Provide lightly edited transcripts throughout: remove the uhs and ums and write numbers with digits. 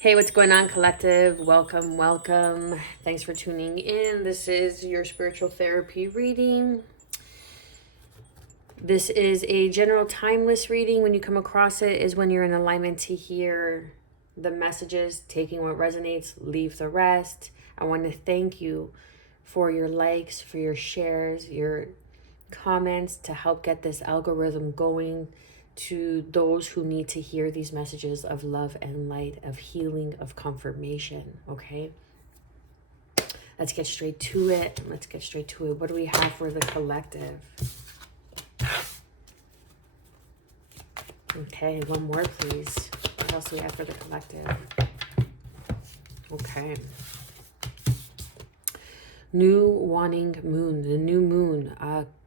Hey, what's going on, collective? Welcome, welcome. Thanks for tuning in. This is your spiritual therapy reading. This is a general timeless reading. When you come across it, is when you're in alignment to hear the messages, taking what resonates, leave the rest. I want to thank you for your likes, for your shares, your comments to help get this algorithm going to those who need to hear these messages of love and light, of healing, of confirmation. Okay, let's get straight to it. What do we have for the collective? Okay, one more, please. What else do we have for the collective? Okay. New waning moon, the new moon,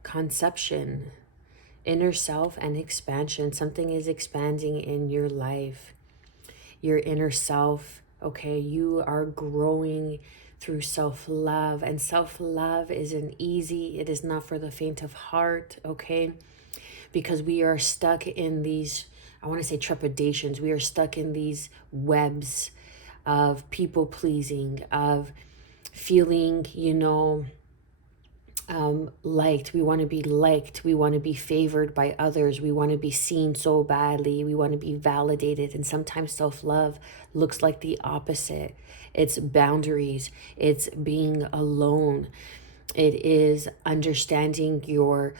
conception, inner self and expansion. Something is expanding in your life, your inner self. Okay, you are growing through self-love, and self-love isn't easy. It is not for the faint of heart. Okay, because we are stuck in these, I want to say, trepidations. We are stuck in these webs of people pleasing, of feeling, liked. We want to be liked. We want to be favored by others. We want to be seen so badly. We want to be validated. And sometimes self-love looks like the opposite. It's boundaries. It's being alone. It is understanding your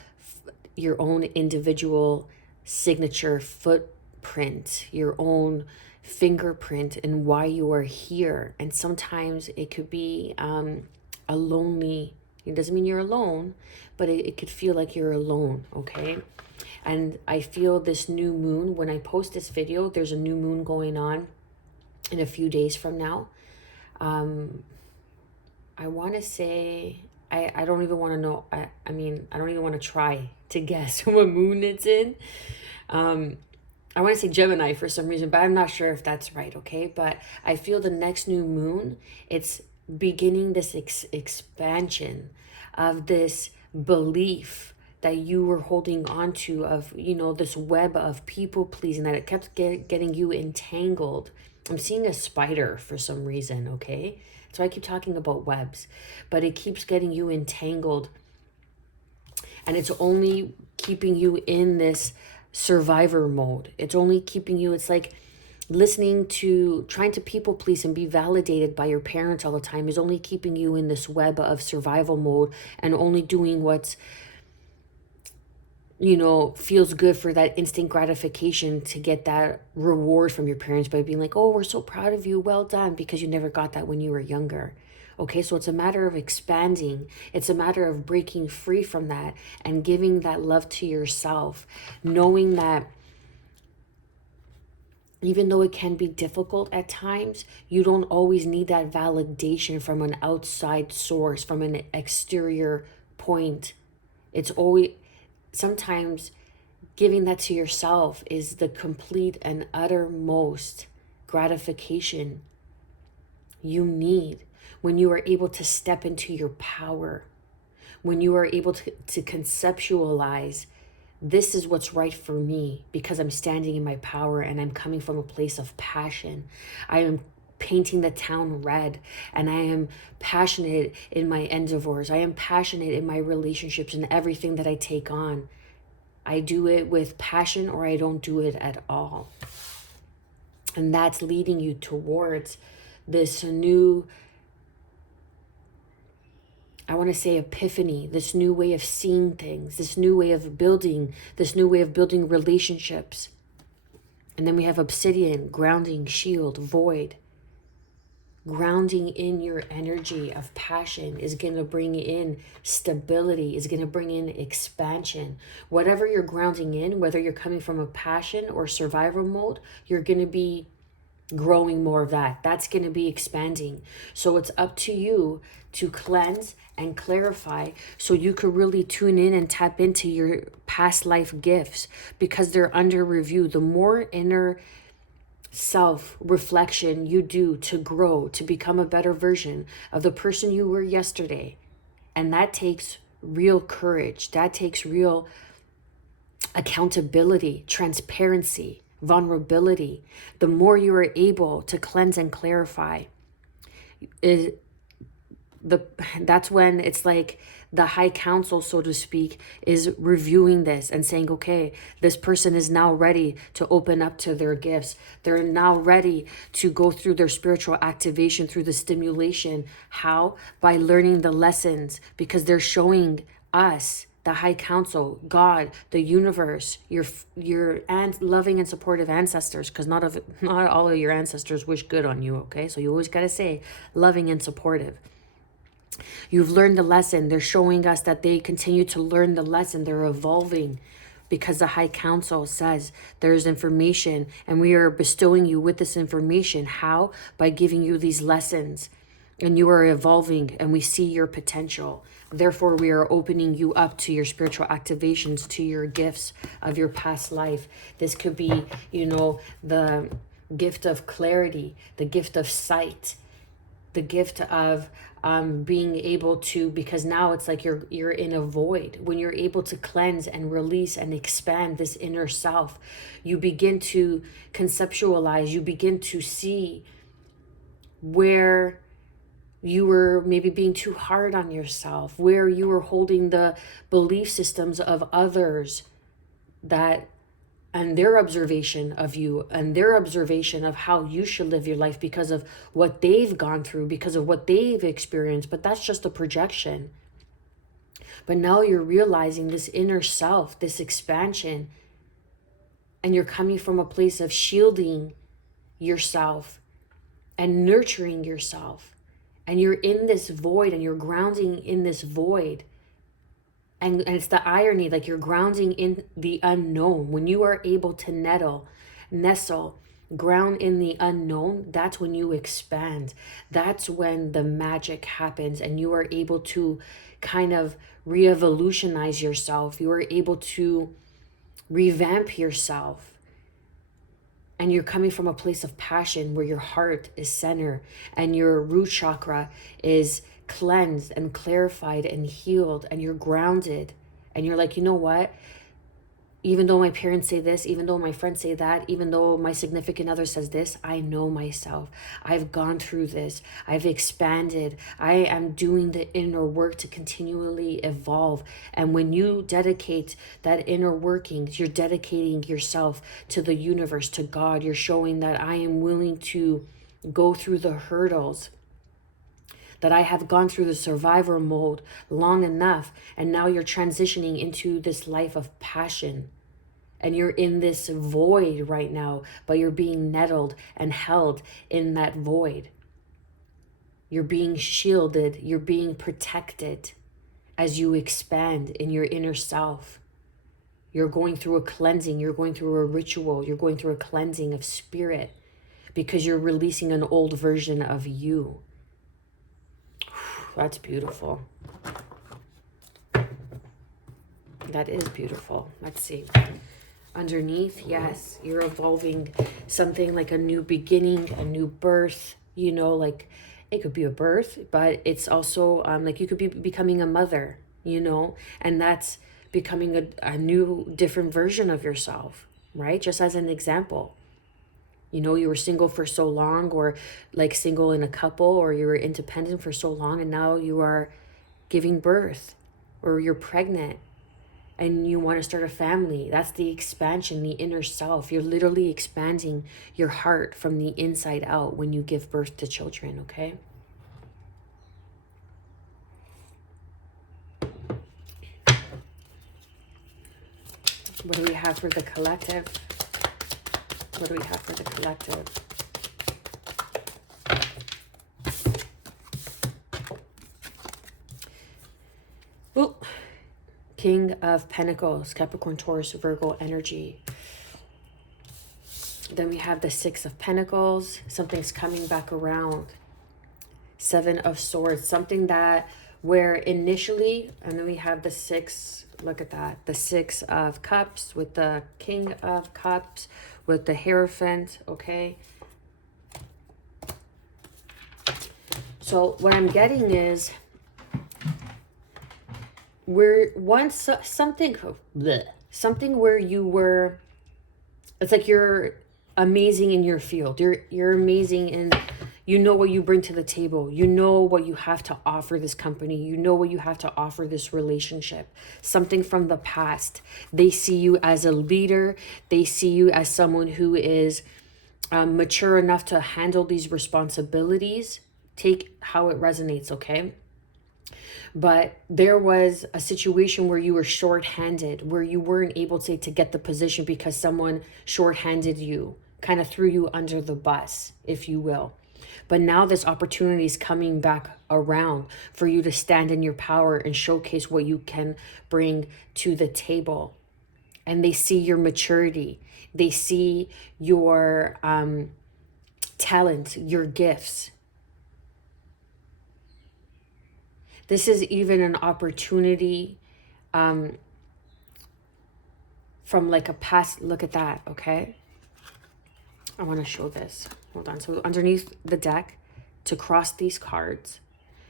own individual signature footprint, your own fingerprint, and why you are here. And sometimes it could be a lonely, it doesn't mean you're alone, but it could feel like you're alone. Okay, and I feel this new moon, when I post this video, there's a new moon going on in a few days from now. I want to say, I don't even want to know. I mean, I don't even want to try to guess what moon it's in. I want to say Gemini for some reason, but I'm not sure if that's right. Okay, but I feel the next new moon, it's beginning this expansion of this belief that you were holding on to, of this web of people pleasing, that it kept getting you entangled. I'm seeing a spider for some reason. Okay, so I keep talking about webs, but it keeps getting you entangled, and it's only keeping you in this survivor mode. It's only keeping you, it's like trying to people please and be validated by your parents all the time is only keeping you in this web of survival mode, and only doing what's, feels good for that instant gratification, to get that reward from your parents by being like, oh, we're so proud of you, well done, because you never got that when you were younger. Okay, so it's a matter of expanding. It's a matter of breaking free from that and giving that love to yourself, knowing that even though it can be difficult at times, you don't always need that validation from an outside source, from an exterior point. It's always, sometimes giving that to yourself is the complete and uttermost gratification you need, when you are able to step into your power, when you are able to conceptualize, this is what's right for me because I'm standing in my power and I'm coming from a place of passion. I am painting the town red, and I am passionate in my endeavors. I am passionate in my relationships and everything that I take on. I do it with passion, or I don't do it at all. And that's leading you towards this new, I want to say, epiphany, this new way of seeing things, this new way of building relationships. And then we have obsidian, grounding, shield, void. Grounding in your energy of passion is going to bring in stability, is going to bring in expansion. Whatever you're grounding in, whether you're coming from a passion or survival mode, you're going to be growing more of that. That's going to be expanding. So it's up to you to cleanse and clarify, so you could really tune in and tap into your past life gifts, because they're under review. The more inner self-reflection you do to grow, to become a better version of the person you were yesterday, and that takes real courage, that takes real accountability, transparency. vulnerability, the more you are able to cleanse and clarify, is that's when it's like the high council, so to speak, is reviewing this and saying, okay, this person is now ready to open up to their gifts. They're now ready to go through their spiritual activation, through the stimulation. How? By learning the lessons, because they're showing us, the high council, God, the universe, your loving and supportive ancestors, because not all of your ancestors wish good on you, okay? So you always got to say loving and supportive. You've learned the lesson. They're showing us that they continue to learn the lesson. They're evolving, because the High Council says there's information and we are bestowing you with this information. How? By giving you these lessons, and you are evolving and we see your potential. Therefore, we are opening you up to your spiritual activations, to your gifts of your past life. This could be, the gift of clarity, the gift of sight, the gift of being able to, because now it's like you're in a void. When you're able to cleanse and release and expand this inner self, you begin to conceptualize, you begin to see where you were maybe being too hard on yourself, where you were holding the belief systems of others, that and their observation of you and their observation of how you should live your life because of what they've gone through, because of what they've experienced. But that's just a projection. But now you're realizing this inner self, this expansion, and you're coming from a place of shielding yourself and nurturing yourself. And you're in this void and you're grounding in this void. And it's the irony, like you're grounding in the unknown. When you are able to nestle, ground in the unknown, that's when you expand. That's when the magic happens and you are able to kind of re-evolutionize yourself. You are able to revamp yourself. And you're coming from a place of passion where your heart is center and your root chakra is cleansed and clarified and healed, and you're grounded, and you're like, you know what, even though my parents say this, even though my friends say that, even though my significant other says this, I know myself. I've gone through this. I've expanded. I am doing the inner work to continually evolve. And when you dedicate that inner workings, you're dedicating yourself to the universe, to God. You're showing that I am willing to go through the hurdles, that I have gone through the survivor mode long enough, and now you're transitioning into this life of passion. And you're in this void right now, but you're being nettled and held in that void. You're being shielded, you're being protected as you expand in your inner self. You're going through a cleansing, you're going through a ritual, you're going through a cleansing of spirit, because you're releasing an old version of you. That's beautiful. That is beautiful. Let's see. Underneath, yes, you're evolving something like a new beginning, a new birth, like it could be a birth, but it's also like you could be becoming a mother, and that's becoming a new, different version of yourself, right? Just as an example. You were single for so long, or like single in a couple, or you were independent for so long, and now you are giving birth, or you're pregnant and you want to start a family. That's the expansion, the inner self. You're literally expanding your heart from the inside out when you give birth to children, okay? What do we have for the collective? What do we have for the collective? Ooh. King of Pentacles, Capricorn, Taurus, Virgo energy. Then we have the Six of Pentacles. Something's coming back around. Seven of Swords. Something that where initially, and then we have the Six, look at that. The Six of Cups with the King of Cups, with the Hierophant, okay? So what I'm getting is where once something where you were It's like you're amazing in your field. You're amazing in, you know what you bring to the table. You know what you have to offer this company. You know what you have to offer this relationship. Something from the past. They see you as a leader. They see you as someone who is mature enough to handle these responsibilities. Take how it resonates, okay? But there was a situation where you were shorthanded, where you weren't able to get the position because someone shorthanded you, kind of threw you under the bus, if you will. But now this opportunity is coming back around for you to stand in your power and showcase what you can bring to the table. And they see your maturity. They see your talent, your gifts. This is even an opportunity from like a past. Look at that, okay? I want to show this. Hold on. So underneath the deck, to cross these cards,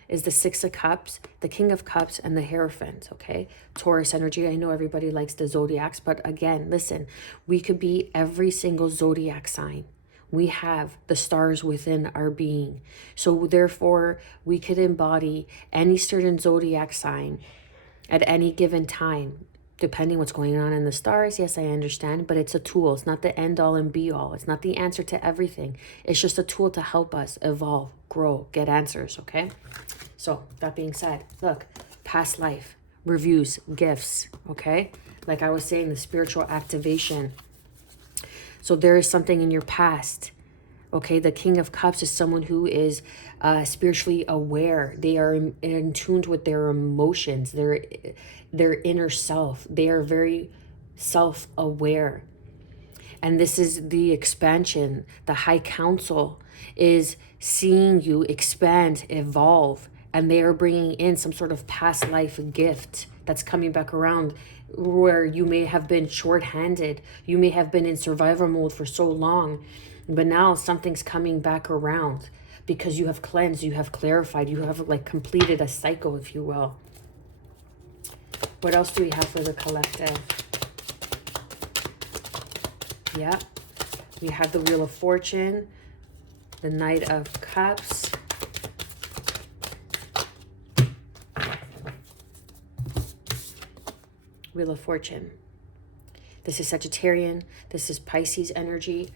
is the Six of Cups, the King of Cups, and the Hierophant, okay? Taurus energy. I know everybody likes the zodiacs, but again, listen, we could be every single zodiac sign. We have the stars within our being. So therefore, we could embody any certain zodiac sign at any given time, depending what's going on in the stars. Yes, I understand, but it's a tool. It's not the end all and be all. It's not the answer to everything. It's just a tool to help us evolve, grow, get answers, okay? So that being said, look, past life, reviews, gifts, okay? Like I was saying, the spiritual activation. So there is something in your past, okay? The King of Cups is someone who is spiritually aware. They are in tune with their emotions, their inner self. They are very self-aware. And this is the expansion. The High Council is seeing you expand, evolve, and they are bringing in some sort of past life gift that's coming back around, where you may have been shorthanded. You may have been in survival mode for so long, but now something's coming back around because you have cleansed, you have clarified, you have like completed a cycle, if you will. What else do we have for the collective? Yeah, we have the Wheel of Fortune, the Knight of Cups, Wheel of Fortune. This is Sagittarian. This is Pisces energy.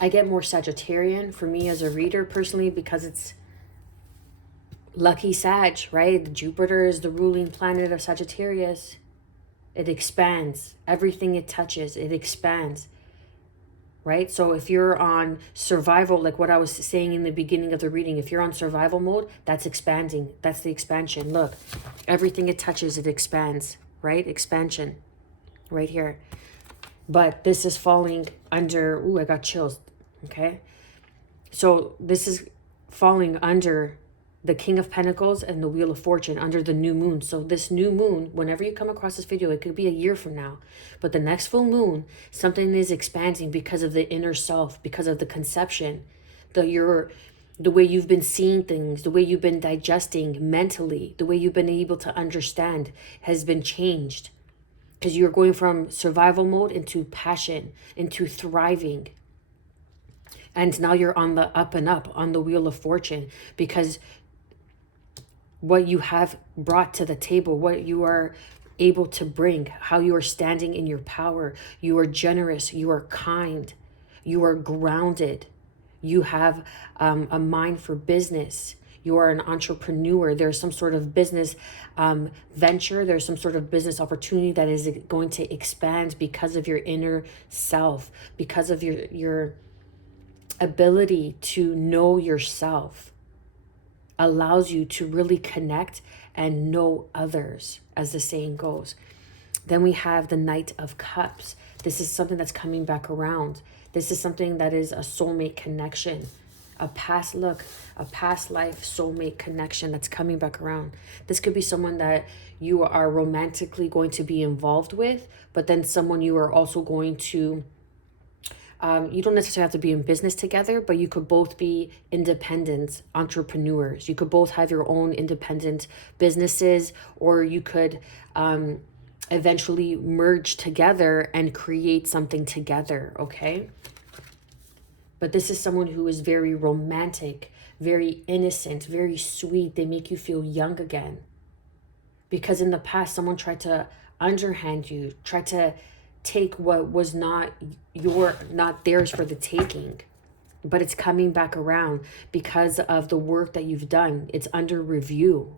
I get more Sagittarian for me as a reader personally because it's lucky Sag, right? Jupiter is the ruling planet of Sagittarius. It expands. Everything it touches, it expands. Right? So if you're on survival, like what I was saying in the beginning of the reading, if you're on survival mode, that's expanding. That's the expansion. Look, everything it touches, it expands, right? Expansion right here. But this is falling under, ooh, I got chills. Okay. So this is falling under the King of Pentacles and the Wheel of Fortune, under the new moon. So this new moon, whenever you come across this video, it could be a year from now, but the next full moon, something is expanding because of the inner self, because of the conception, the way you've been seeing things, the way you've been digesting mentally, the way you've been able to understand has been changed, because you're going from survival mode into passion, into thriving. And now you're on the up and up, on the Wheel of Fortune, because what you have brought to the table, what you are able to bring, how you are standing in your power, you are generous, you are kind, you are grounded, you have a mind for business, you are an entrepreneur, there's some sort of business venture, there's some sort of business opportunity that is going to expand because of your inner self, because of your ability to know yourself, allows you to really connect and know others, as the saying goes. Then we have the Knight of Cups. This is something that's coming back around. This is something that is a soulmate connection, a past life soulmate connection that's coming back around. This could be someone that you are romantically going to be involved with, but then someone you are also going to you don't necessarily have to be in business together, but you could both be independent entrepreneurs. You could both have your own independent businesses, or you could eventually merge together and create something together, okay? But this is someone who is very romantic, very innocent, very sweet. They make you feel young again. Because in the past, someone tried to underhand you, tried to take what was not theirs for the taking. But it's coming back around because of the work that you've done. It's under review.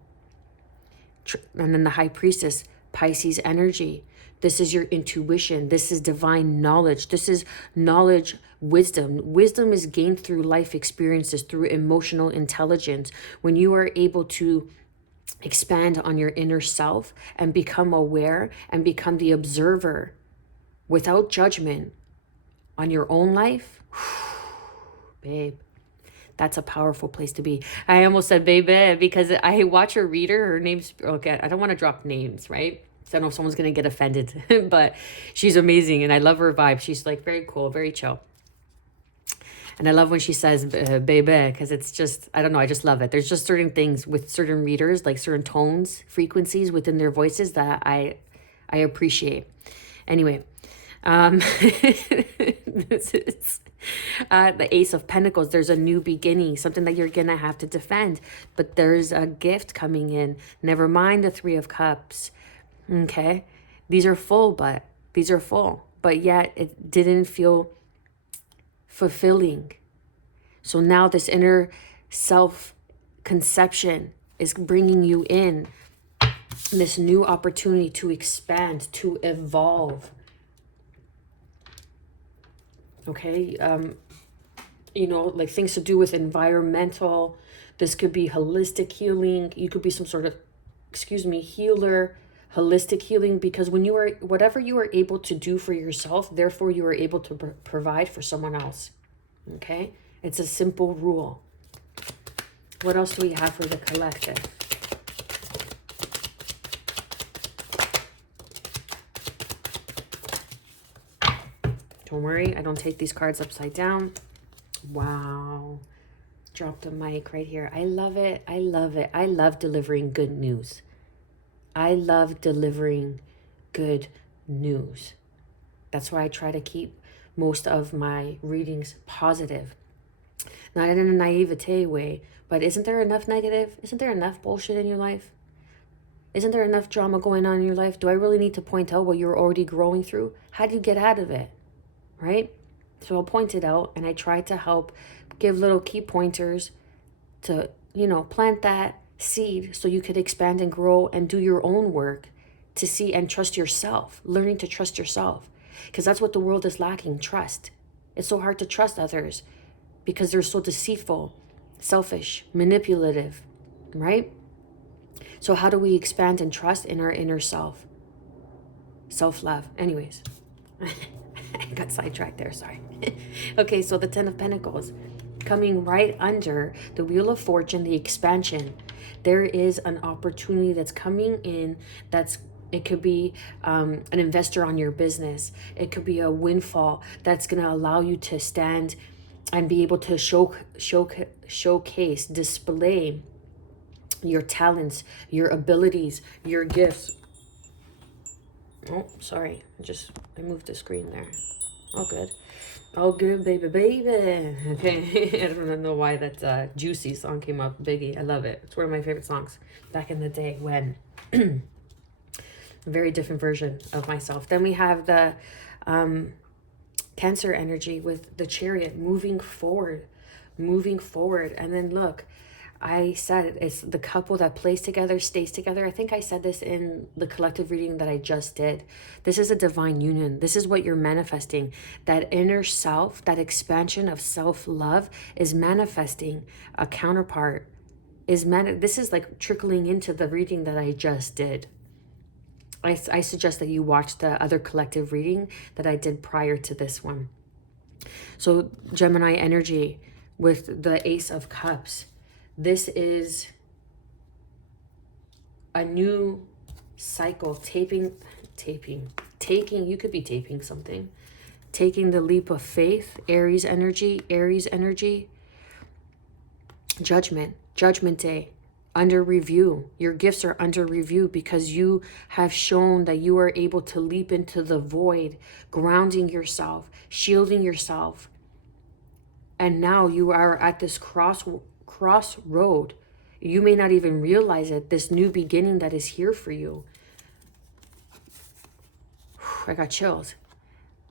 And then the High Priestess, Pisces energy. This is your intuition. This is divine knowledge. This is knowledge, wisdom. Wisdom is gained through life experiences, through emotional intelligence. When you are able to expand on your inner self and become aware and become the observer without judgment on your own life, babe, that's a powerful place to be. I almost said baby because I watch a reader. Her name's, okay, I don't want to drop names, right? So I don't know if someone's going to get offended, but she's amazing and I love her vibe. She's like very cool, very chill. And I love when she says baby because it's just, I don't know, I just love it. There's just certain things with certain readers, like certain tones, frequencies within their voices that I appreciate. Anyway, this is the Ace of Pentacles. There's a new beginning, something that you're gonna have to defend, but there's a gift coming in. Never mind the Three of Cups. Okay, these are full, but yet it didn't feel fulfilling. So now this inner self conception is bringing you in this new opportunity to expand, to evolve. Okay, you know, like things to do with environmental. This could be holistic healing. You could be some sort of, healer, holistic healing, because when you are, whatever you are able to do for yourself, therefore you are able to provide for someone else. Okay, it's a simple rule. What else do we have for the collective? Don't worry, I don't take these cards upside down. Wow. Drop the mic right here. I love it. I love it. I love delivering good news. I love delivering good news. That's why I try to keep most of my readings positive. Not in a naivete way, but isn't there enough negative? Isn't there enough bullshit in your life? Isn't there enough drama going on in your life? Do I really need to point out what you're already growing through? How do you get out of it? Right? So I'll point it out, and I try to help give little key pointers to, you know, plant that seed so you could expand and grow and do your own work to see and trust yourself, learning to trust yourself, because that's what the world is lacking, trust. It's so hard to trust others because they're so deceitful, selfish, manipulative, right? So how do we expand and trust in our inner self? Self-love. Anyways, I got sidetracked there, sorry. Okay, so the Ten of Pentacles, coming right under the Wheel of Fortune, the expansion. There is an opportunity that's coming in. It could be an investor on your business. It could be a windfall that's going to allow you to stand and be able to showcase, display your talents, your abilities, your gifts. Oh, sorry. I moved the screen there. All good. All good, baby, baby. Okay. I don't know why that Juicy song came up. Biggie. I love it. It's one of my favorite songs back in the day when a very different version of myself. Then we have the Cancer energy with the Chariot, moving forward. And then look, I said it's the couple that plays together, stays together. I think I said this in the collective reading that I just did. This is a divine union. This is what you're manifesting. That inner self, that expansion of self-love is manifesting a counterpart. This is like trickling into the reading that I just did. I suggest that you watch the other collective reading that I did prior to this one. So Gemini energy with the Ace of Cups. This is a new cycle, taking, you could be taping something. Taking the leap of faith, Aries energy, judgment day. under review. Your gifts are under review because you have shown that you are able to leap into the void, grounding yourself, shielding yourself. And now you are at this crossroad. You may not even realize it, this new beginning that is here for you. I got chills.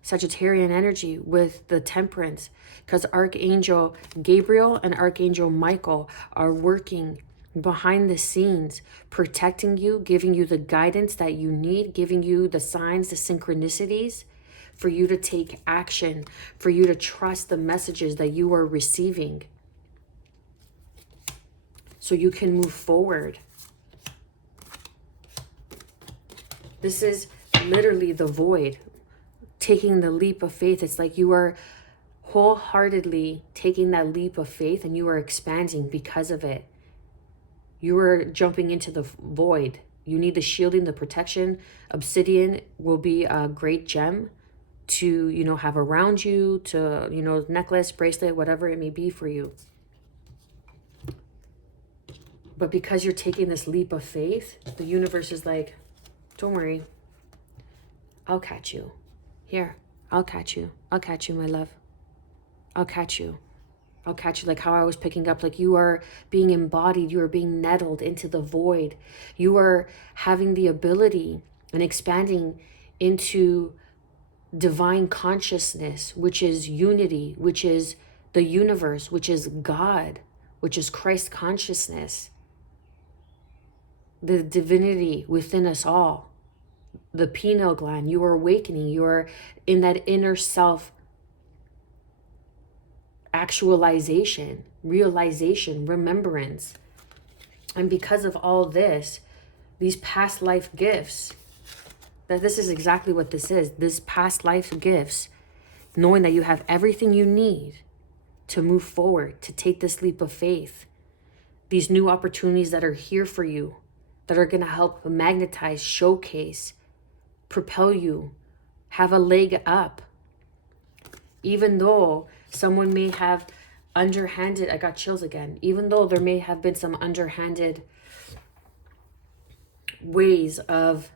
Sagittarian energy with the Temperance, because Archangel Gabriel and Archangel Michael are working behind the scenes, protecting you, giving you the guidance that you need, giving you the signs, the synchronicities for you to take action, for you to trust the messages that you are receiving so you can move forward. This is literally the void, taking the leap of faith. It's like you are wholeheartedly taking that leap of faith and you are expanding because of it. You are jumping into the void. You need the shielding, the protection. Obsidian will be a great gem to, have around you, to, necklace, bracelet, whatever it may be for you. But because you're taking this leap of faith, the universe is like, don't worry, I'll catch you. Here, I'll catch you. I'll catch you, my love. I'll catch you. I'll catch you. Like how I was picking up, like you are being embodied, you are being nettled into the void. You are having the ability and expanding into divine consciousness, which is unity, which is the universe, which is God, which is Christ consciousness, the divinity within us all, the pineal gland. You are awakening. You are in that inner self actualization, realization, remembrance. And because of all this, these past life gifts, that this is exactly what this is. This past life gifts, knowing that you have everything you need to move forward, to take this leap of faith. These new opportunities that are here for you, that are going to help magnetize, showcase, propel you, have a leg up. Even though someone may have underhanded, I got chills again, even though there may have been some underhanded ways of,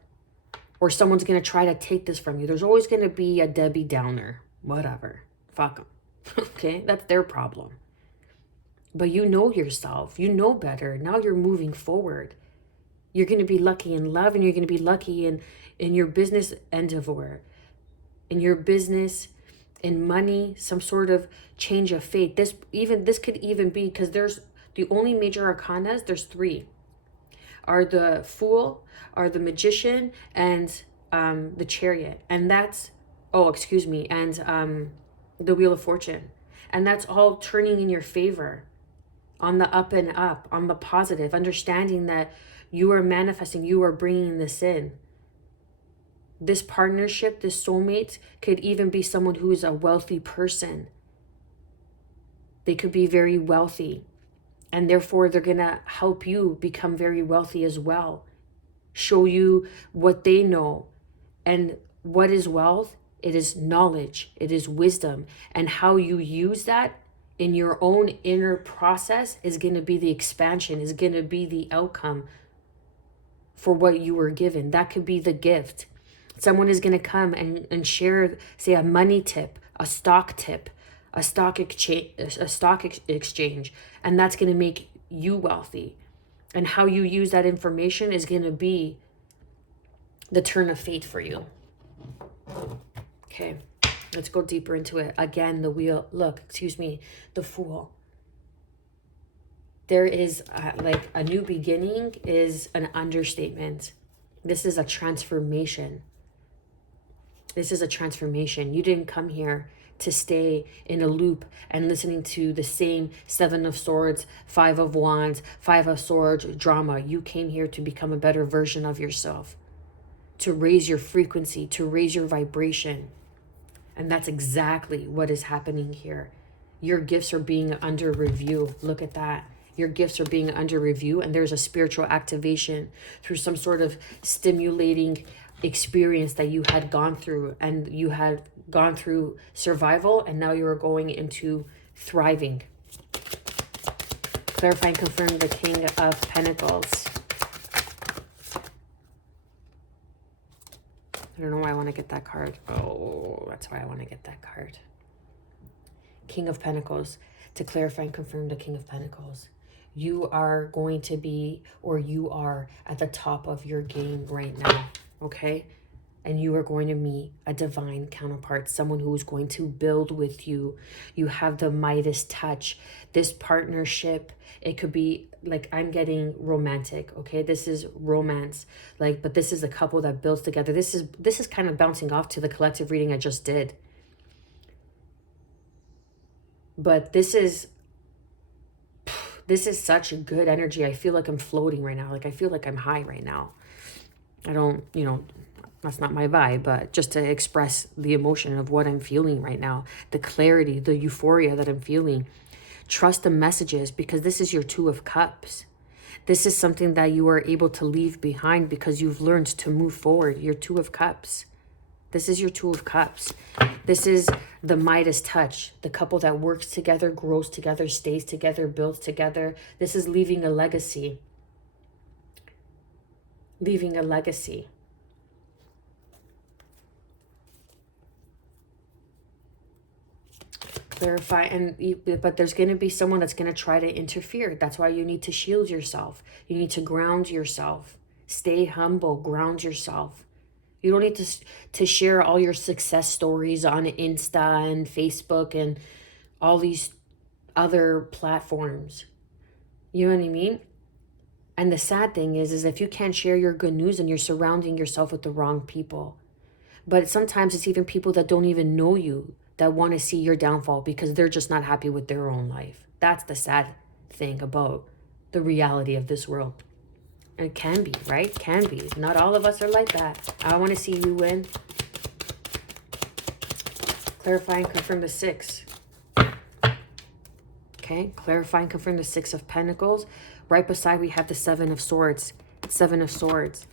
or someone's going to try to take this from you. There's always going to be a Debbie Downer, whatever, fuck them. Okay, that's their problem. But you know yourself, you know better. Now you're moving forward. You're going to be lucky in love, and you're going to be lucky in your business endeavor, in your business, in money, some sort of change of fate. This could even be, because there's the only major arcanas, there's 3, are the Fool, are the Magician, and the Chariot. And that's, and the Wheel of Fortune. And that's all turning in your favor, on the up and up, on the positive, understanding that you are manifesting, you are bringing this in. This partnership, this soulmate, could even be someone who is a wealthy person. They could be very wealthy, and therefore they're going to help you become very wealthy as well. Show you what they know. And what is wealth? It is knowledge. It is wisdom. And how you use that in your own inner process is going to be the expansion, is going to be the outcome for what you were given. That could be the gift. Someone is going to come and share, say, a money tip, a stock tip, a stock exchange, and that's going to make you wealthy. And how you use that information is going to be the turn of fate for you. Okay, let's go deeper into it. Again, the Fool. There is like a new beginning is an understatement. This is a transformation. This is a transformation. You didn't come here to stay in a loop and listening to the same 7 of Swords, 5 of Wands, 5 of Swords drama. You came here to become a better version of yourself, to raise your frequency, to raise your vibration. And that's exactly what is happening here. Your gifts are being under review. Look at that. Your gifts are being under review, and there's a spiritual activation through some sort of stimulating experience that you had gone through, and you had gone through survival, and now you are going into thriving. Clarify and confirm the King of Pentacles. I don't know why I want to get that card. Oh, that's why I want to get that card. King of Pentacles. To clarify and confirm the King of Pentacles. You are going to be, or you are at the top of your game right now, okay? And you are going to meet a divine counterpart, someone who is going to build with you. You have the Midas touch. This partnership, it could be like, I'm getting romantic, okay? This is romance, like, but this is a couple that builds together. This is kind of bouncing off to the collective reading I just did. But this is such a good energy. I feel like I'm floating right now. Like, I feel like I'm high right now. I don't, that's not my vibe, but just to express the emotion of what I'm feeling right now, the clarity, the euphoria that I'm feeling. Trust the messages, because this is your Two of Cups. This is something that you are able to leave behind because you've learned to move forward. Your Two of Cups. This is your Two of Cups. This is the Midas touch. The couple that works together, grows together, stays together, builds together. This is leaving a legacy. Leaving a legacy. Clarify, but there's going to be someone that's going to try to interfere. That's why you need to shield yourself. You need to ground yourself. Stay humble. Ground yourself. You don't need to share all your success stories on Insta and Facebook and all these other platforms. You know what I mean? And the sad thing is if you can't share your good news, and you're surrounding yourself with the wrong people. But sometimes it's even people that don't even know you that want to see your downfall because they're just not happy with their own life. That's the sad thing about the reality of this world. It can be, right? Can be. Not all of us are like that. I want to see you win. Clarify and confirm the 6. Okay, clarify and confirm the 6 of Pentacles. Right beside we have the 7 of Swords. 7 of Swords.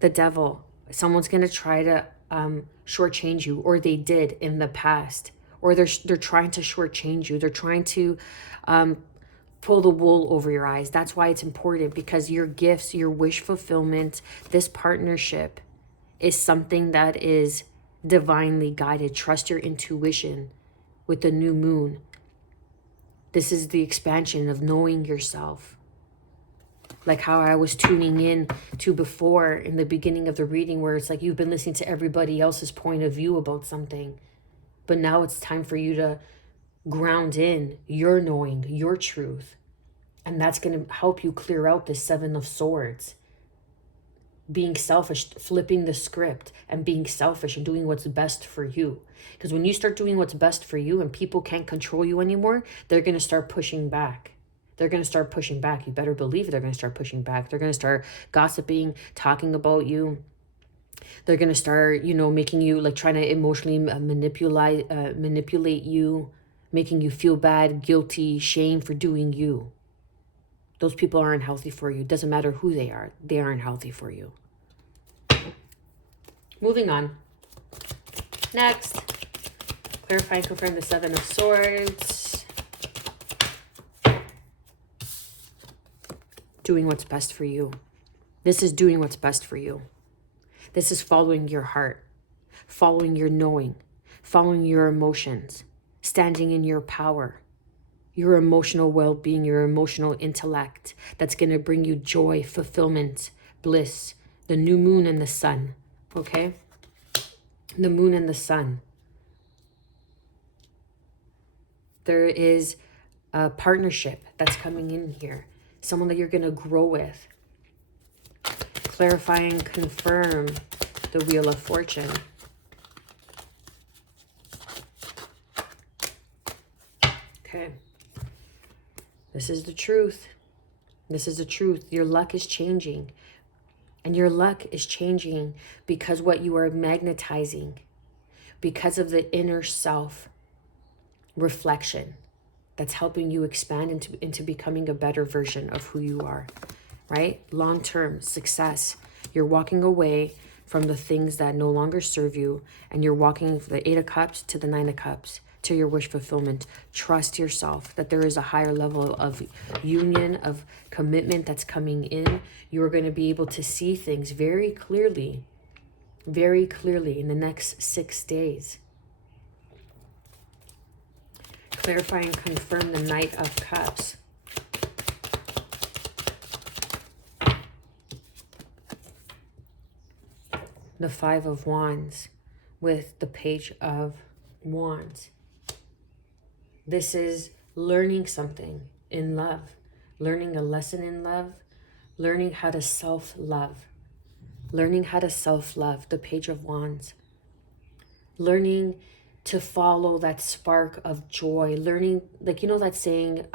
The Devil. Someone's going to try to shortchange you, or they did in the past. Or they're trying to shortchange you. They're trying to pull the wool over your eyes. That's why it's important, because your gifts, your wish fulfillment, this partnership is something that is divinely guided. Trust your intuition with the new moon. This is the expansion of knowing yourself. Like how I was tuning in to before in the beginning of the reading, where it's like you've been listening to everybody else's point of view about something. But now it's time for you to ground in your knowing, your truth. And that's going to help you clear out the 7 of Swords. Being selfish, flipping the script and being selfish and doing what's best for you. Because when you start doing what's best for you and people can't control you anymore, they're going to start pushing back. They're going to start pushing back. You better believe they're going to start pushing back. They're going to start gossiping, talking about you. They're going to start, making you, like, trying to emotionally manipulate you, making you feel bad, guilty, shame for doing you. Those people aren't healthy for you. Doesn't matter who they are. They aren't healthy for you. Moving on. Next. Clarify and confirm the 7 of Swords. Doing what's best for you. This is doing what's best for you. This is following your heart. Following your knowing. Following your emotions. Standing in your power. Your emotional well-being, your emotional intellect. That's going to bring you joy, fulfillment, bliss. The new moon and the sun. Okay? The moon and the sun. There is a partnership that's coming in here. Someone that you're going to grow with. Clarify and confirm the Wheel of Fortune. Okay. This is the truth. This is the truth. Your luck is changing. And your luck is changing because what you are magnetizing. Because of the inner self reflection that's helping you expand into becoming a better version of who you are. Right? Long-term success. You're walking away from the things that no longer serve you. And you're walking from the 8 of Cups to the 9 of Cups to your wish fulfillment. Trust yourself that there is a higher level of union, of commitment that's coming in. You're going to be able to see things very clearly in the next 6 days. Clarify and confirm the Knight of Cups. The Five of Wands with the Page of Wands. This is learning something in love, learning a lesson in love, learning how to self-love, the Page of Wands, learning to follow that spark of joy, learning, like, you know that saying,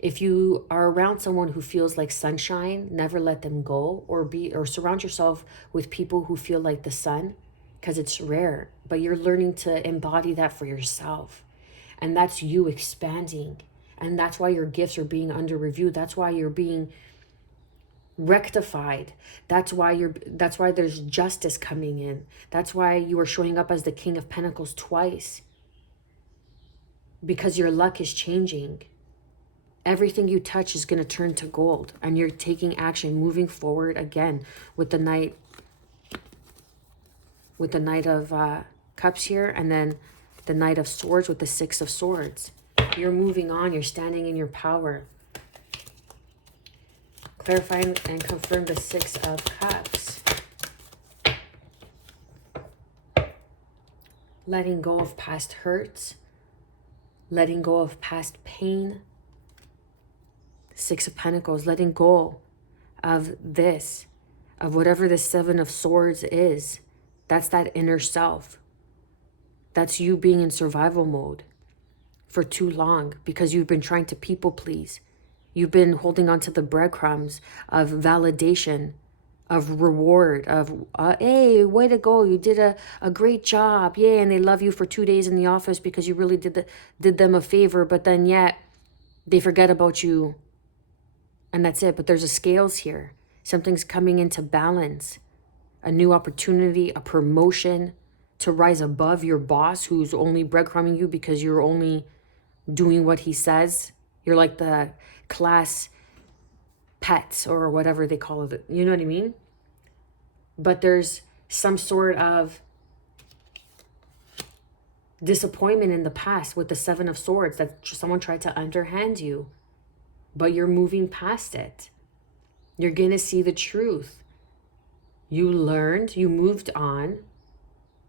if you are around someone who feels like sunshine, never let them go, or surround yourself with people who feel like the sun, because it's rare, but you're learning to embody that for yourself. And that's you expanding. And that's why your gifts are being under review. That's why you're being rectified. That's why there's justice coming in. That's why you are showing up as the King of Pentacles twice. Because your luck is changing. Everything you touch is going to turn to gold, and you're taking action, moving forward again with the Knight of Cups here, and then the Knight of Swords with the Six of Swords. You're moving on. You're standing in your power. Clarify and confirm the Six of Cups. Letting go of past hurts. Letting go of past pain. Six of Pentacles, letting go of this, of whatever the Seven of Swords is. That's that inner self. That's you being in survival mode for too long because you've been trying to people please. You've been holding on to the breadcrumbs of validation, of reward, of, hey, way to go. You did a great job. Yay, and they love you for 2 days in the office because you really did them a favor, but then yet they forget about you. And that's it. But there's a scales here. Something's coming into balance. A new opportunity, a promotion to rise above your boss who's only breadcrumbing you because you're only doing what he says. You're like the class pets or whatever they call it. You know what I mean? But there's some sort of disappointment in the past with the Seven of Swords that someone tried to underhand you. But you're moving past it. You're going to see the truth. You learned, you moved on,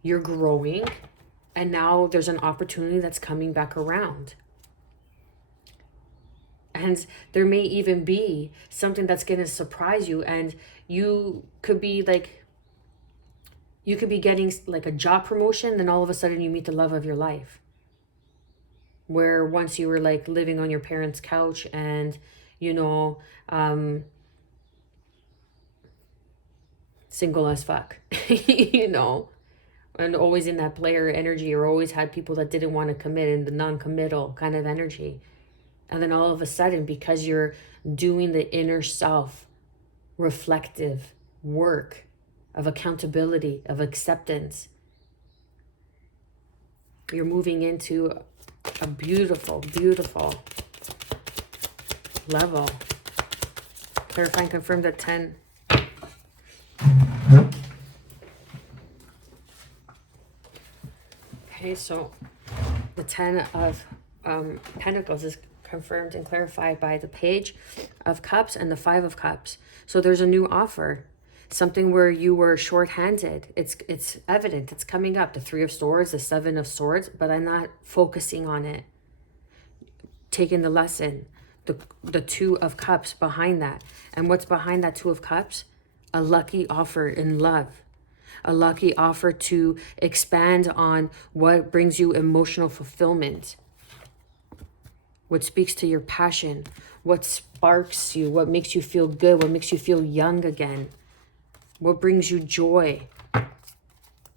you're growing, and now there's an opportunity that's coming back around. And there may even be something that's going to surprise you, and you could be getting like a job promotion, then all of a sudden you meet the love of your life. Where once you were like living on your parents' couch and, you know, single as fuck, you know, and always in that player energy, or always had people that didn't want to commit in the non-committal kind of energy. And then all of a sudden, because you're doing the inner self reflective work of accountability, of acceptance, you're moving into a beautiful, beautiful level. Clarify and confirm the 10. Okay, so the 10 of Pentacles is confirmed and clarified by the Page of Cups and the 5 of Cups. So there's a new offer. Something where you were shorthanded. It's evident. It's coming up. The 3 of Swords, the 7 of Swords, but I'm not focusing on it. Taking the lesson. The 2 of Cups behind that. And what's behind that 2 of Cups? A lucky offer in love. A lucky offer to expand on what brings you emotional fulfillment. What speaks to your passion. What sparks you. What makes you feel good. What makes you feel young again. What brings you joy?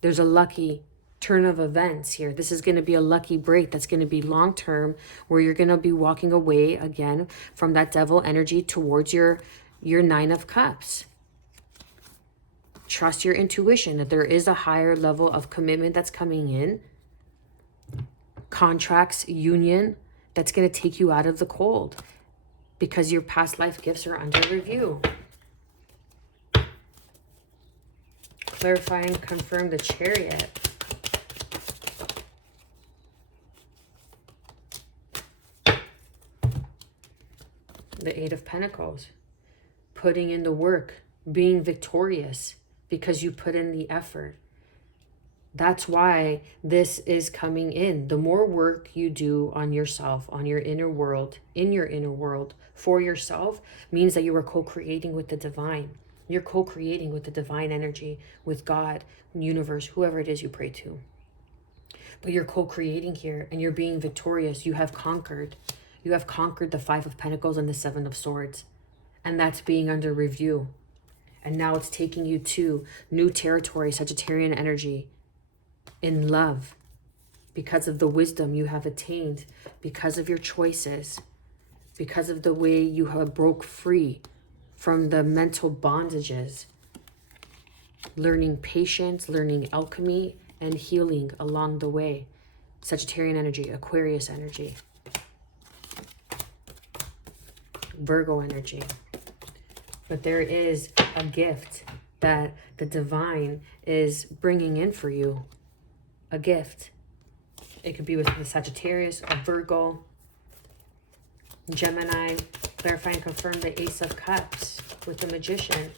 There's a lucky turn of events here. This is going to be a lucky break that's going to be long-term, where you're going to be walking away again from that devil energy towards your 9 of Cups. Trust your intuition that there is a higher level of commitment that's coming in. contracts, union, that's going to take you out of the cold because your past life gifts are under review. Clarify and confirm the Chariot. The Eight of Pentacles. Putting in the work, being victorious because you put in the effort. That's why this is coming in. The more work you do on yourself, on your inner world, in your inner world, for yourself, means that you are co-creating with the divine. You're co-creating with the divine energy, with God, universe, whoever it is you pray to. But you're co-creating here and you're being victorious. You have conquered. You have conquered the Five of Pentacles and the Seven of Swords. And that's being under review. And now it's taking you to new territory, Sagittarian energy, in love, because of the wisdom you have attained, because of your choices, because of the way you have broke free from the mental bondages, learning patience, learning alchemy, and healing along the way. Sagittarian energy, Aquarius energy, Virgo energy. But there is a gift that the divine is bringing in for you. A gift. It could be with the Sagittarius, a Virgo, Gemini. Clarify and confirm the Ace of Cups with the Magician.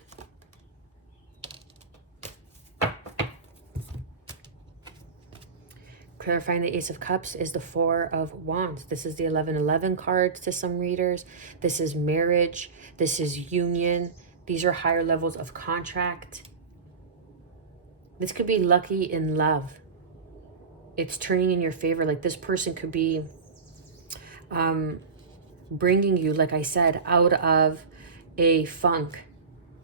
Clarifying the Ace of Cups is the Four of Wands. This is the 1111 cards to some readers. This is marriage. This is union. These are higher levels of contract. This could be lucky in love. It's turning in your favor. Like this person could be bringing you, like I said, out of a funk.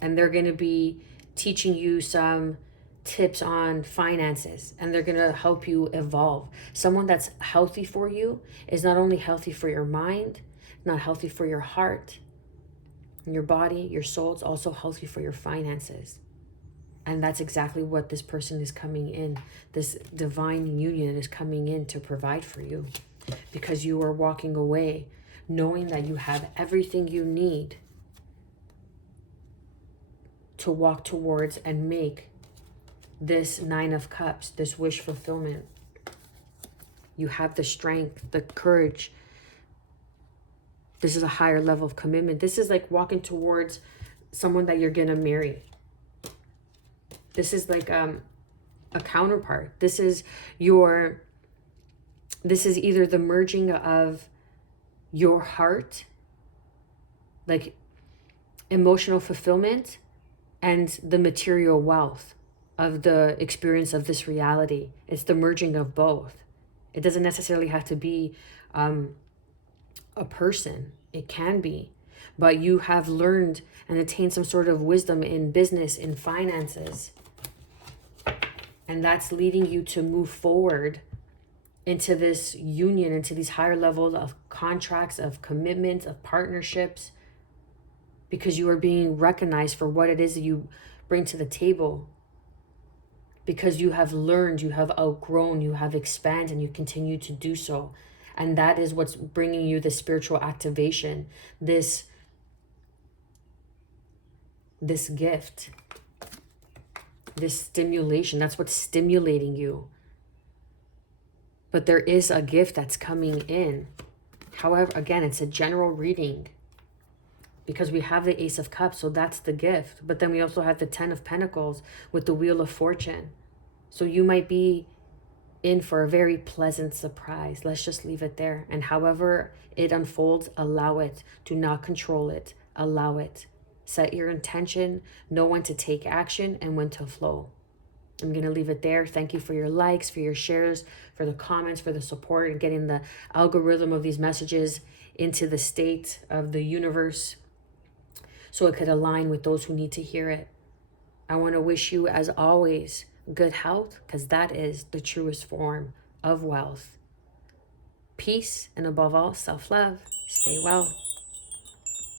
And they're going to be teaching you some tips on finances. And they're going to help you evolve. Someone that's healthy for you is not only healthy for your mind, not healthy for your heart, your body, your soul. It's also healthy for your finances. And that's exactly what this person is coming in. This divine union is coming in to provide for you, because you are walking away knowing that you have everything you need to walk towards and make this Nine of Cups, this wish fulfillment. You have the strength, the courage. This is a higher level of commitment. This is like walking towards someone that you're going to marry. This is like a counterpart. This is either the merging of your heart, like emotional fulfillment, and the material wealth of the experience of this reality. It's the merging of both. It doesn't necessarily have to be a person. It can be. But you have learned and attained some sort of wisdom in business, in finances. And that's leading you to move forward into this union, into these higher levels of contracts, of commitments, of partnerships, because you are being recognized for what it is that you bring to the table. Because you have learned, you have outgrown, you have expanded, and you continue to do so. And that is what's bringing you the spiritual activation, this gift, this stimulation. That's what's stimulating you. But there is a gift that's coming in. However, again, it's a general reading, because we have the Ace of Cups, so that's the gift. But then we also have the Ten of Pentacles with the Wheel of Fortune. So you might be in for a very pleasant surprise. Let's just leave it there. And however it unfolds, allow it. Do not control it. Allow it. Set your intention. Know when to take action and when to flow. I'm going to leave it there. Thank you for your likes, for your shares, for the comments, for the support, and getting the algorithm of these messages into the state of the universe so it could align with those who need to hear it. I want to wish you, as always, good health, because that is the truest form of wealth. Peace, and above all, self-love. Stay well.